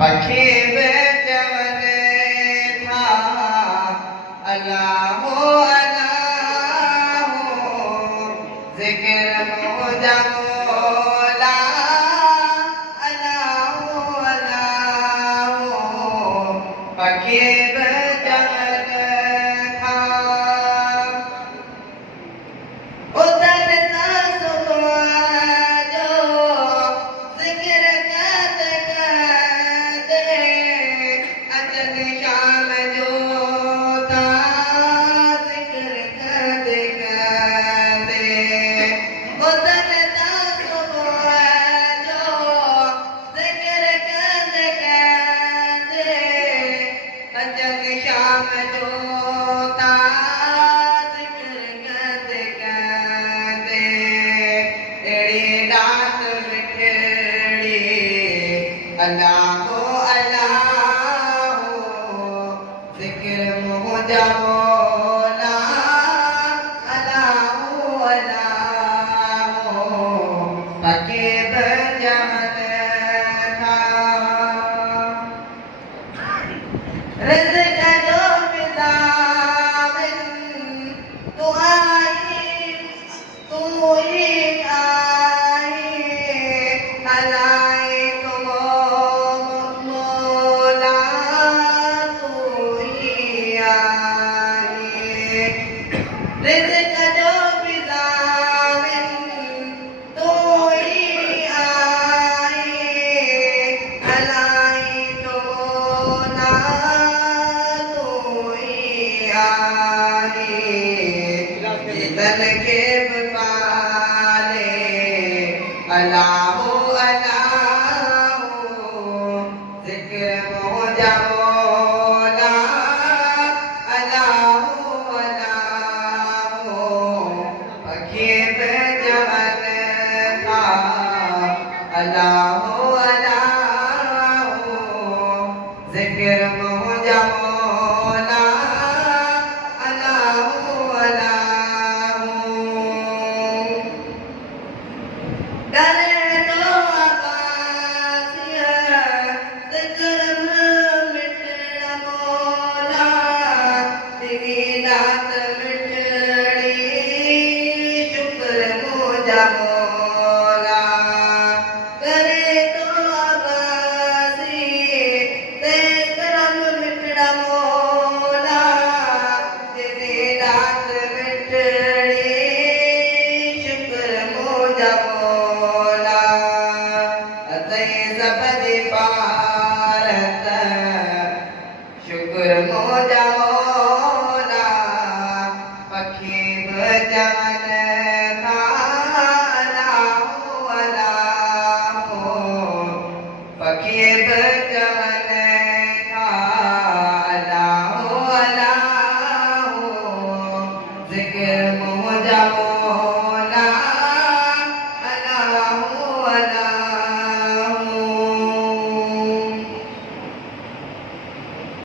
पखी चवन था अल्लाह अल्लाह ज़िक्र मुझा मौला अल्लाह अल्लाह पखी चवन था उतरता सुबह जो ज़िक्र करते करते अजन शाम जो था ज़िक्र करते करते उतरता सुबह जो ज़िक्र करते करते अजन शाम जो था ज़िक्र करते करते तेरी डांट बिखरी अल्लाह अल्लाह ज़िक्र मुझा मौला अल्लाह अल्लाह पखी चवन था रिज़्क़ जो मिज़ामिन तू ही आई हलाई तुम मौला तू ही आई रिज़्क़ जो मिज़ामिन तू ही आई हलाई तुम मौला तू ही आई जितन के पाले अल्लाह अल्लाह ज़िक्र मुझा मौला अल्लाह अल्लाह पखी चवन था अल्लाह अल्लाह ज़िक्र मुझा मौला अल्लाह अल्लाह करे तो आकाशिया ज़िक्र मिटड़ा मौला तेरी दात मिटड़ी शुक्र मुझा मौला करे तो आकाशी ज़िक्र मिटड़ा मौला तेरी दात मिटड़ी शुक्र मुझा मौला सबजी पारत शुक्र मुझा मौला पखी चवन